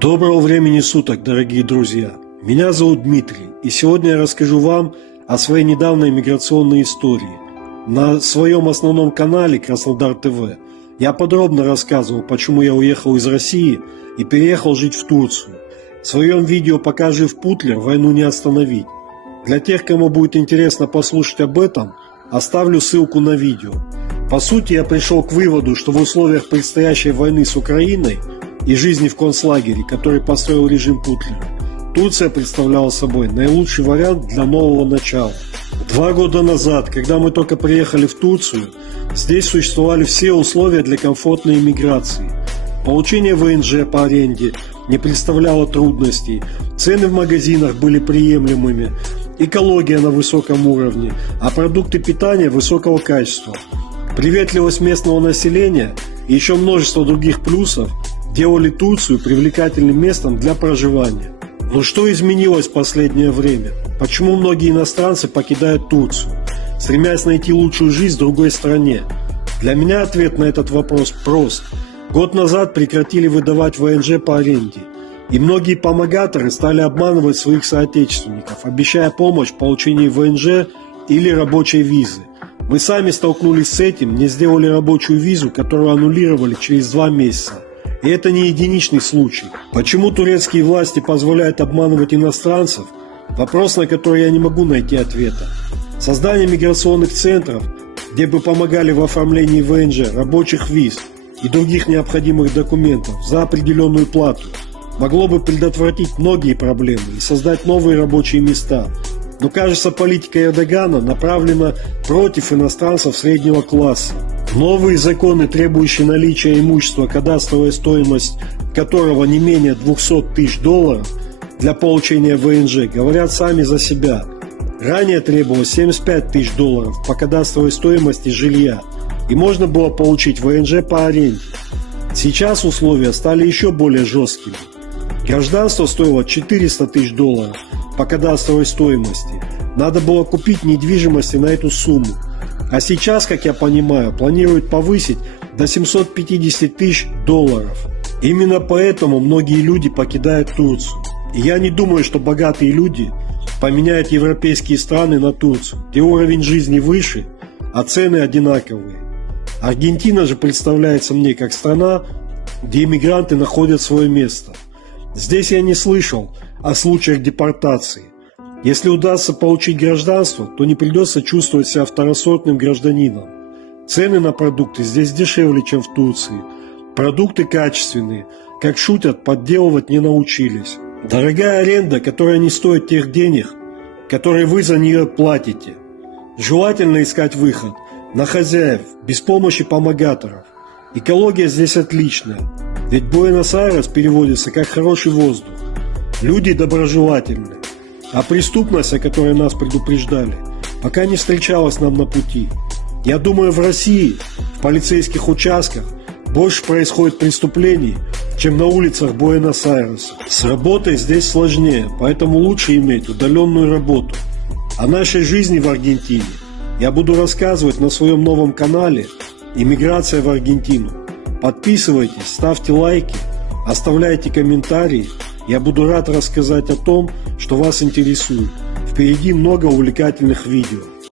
Доброго времени суток, дорогие друзья! Меня зовут Дмитрий, и сегодня я расскажу вам о своей недавней миграционной истории. На своем основном канале Краснодар ТВ я подробно рассказывал, почему я уехал из России и переехал жить в Турцию. В своем видео «Пока жив Путлер, войну не остановить». Для тех, кому будет интересно послушать об этом, оставлю ссылку на видео. По сути, я пришел к выводу, что в условиях предстоящей войны с Украиной и жизни в концлагере, который построил режим Путлера, Турция представляла собой наилучший вариант для нового начала. 2 года назад, когда мы только приехали в Турцию, здесь существовали все условия для комфортной иммиграции. Получение ВНЖ по аренде не представляло трудностей, цены в магазинах были приемлемыми, экология на высоком уровне, а продукты питания высокого качества. Приветливость местного населения и еще множество других плюсов делали Турцию привлекательным местом для проживания. Но что изменилось в последнее время? Почему многие иностранцы покидают Турцию, стремясь найти лучшую жизнь в другой стране? Для меня ответ на этот вопрос прост. Год назад прекратили выдавать ВНЖ по аренде, и многие помогаторы стали обманывать своих соотечественников, обещая помощь в получении ВНЖ или рабочей визы. Мы сами столкнулись с этим, не сделали рабочую визу, которую аннулировали через 2 месяца. И это не единичный случай. Почему турецкие власти позволяют обманывать иностранцев? Вопрос, на который я не могу найти ответа. Создание миграционных центров, где бы помогали в оформлении ВНЖ, рабочих виз и других необходимых документов за определенную плату, могло бы предотвратить многие проблемы и создать новые рабочие места. Но, кажется, политика Эрдогана направлена против иностранцев среднего класса. Новые законы, требующие наличия имущества, кадастровая стоимость которого не менее $200 тысяч для получения ВНЖ, говорят сами за себя. Ранее требовалось $75 тысяч по кадастровой стоимости жилья, и можно было получить ВНЖ по аренде. Сейчас условия стали еще более жесткими. Гражданство стоило $400 тысяч по кадастровой стоимости. Надо было купить недвижимости на эту сумму. А сейчас, как я понимаю, планируют повысить до $750 тысяч. Именно поэтому многие люди покидают Турцию. И я не думаю, что богатые люди поменяют европейские страны на Турцию, где уровень жизни выше, а цены одинаковые. Аргентина же представляется мне как страна, где иммигранты находят свое место. Здесь я не слышал о случаях депортации. Если удастся получить гражданство, то не придется чувствовать себя второсортным гражданином. Цены на продукты здесь дешевле, чем в Турции. Продукты качественные, как шутят, подделывать не научились. Дорогая аренда, которая не стоит тех денег, которые вы за нее платите. Желательно искать выход на хозяев, без помощи помогаторов. Экология здесь отличная, ведь Буэнос-Айрес переводится как хороший воздух. Люди доброжелательны, а преступность, о которой нас предупреждали, пока не встречалась нам на пути. Я думаю, в России, в полицейских участках, больше происходит преступлений, чем на улицах Буэнос-Айреса. С работой здесь сложнее, поэтому лучше иметь удаленную работу. О нашей жизни в Аргентине я буду рассказывать на своем новом канале «Иммиграция в Аргентину». Подписывайтесь, ставьте лайки, оставляйте комментарии. Я буду рад рассказать о том, что вас интересует. Впереди много увлекательных видео.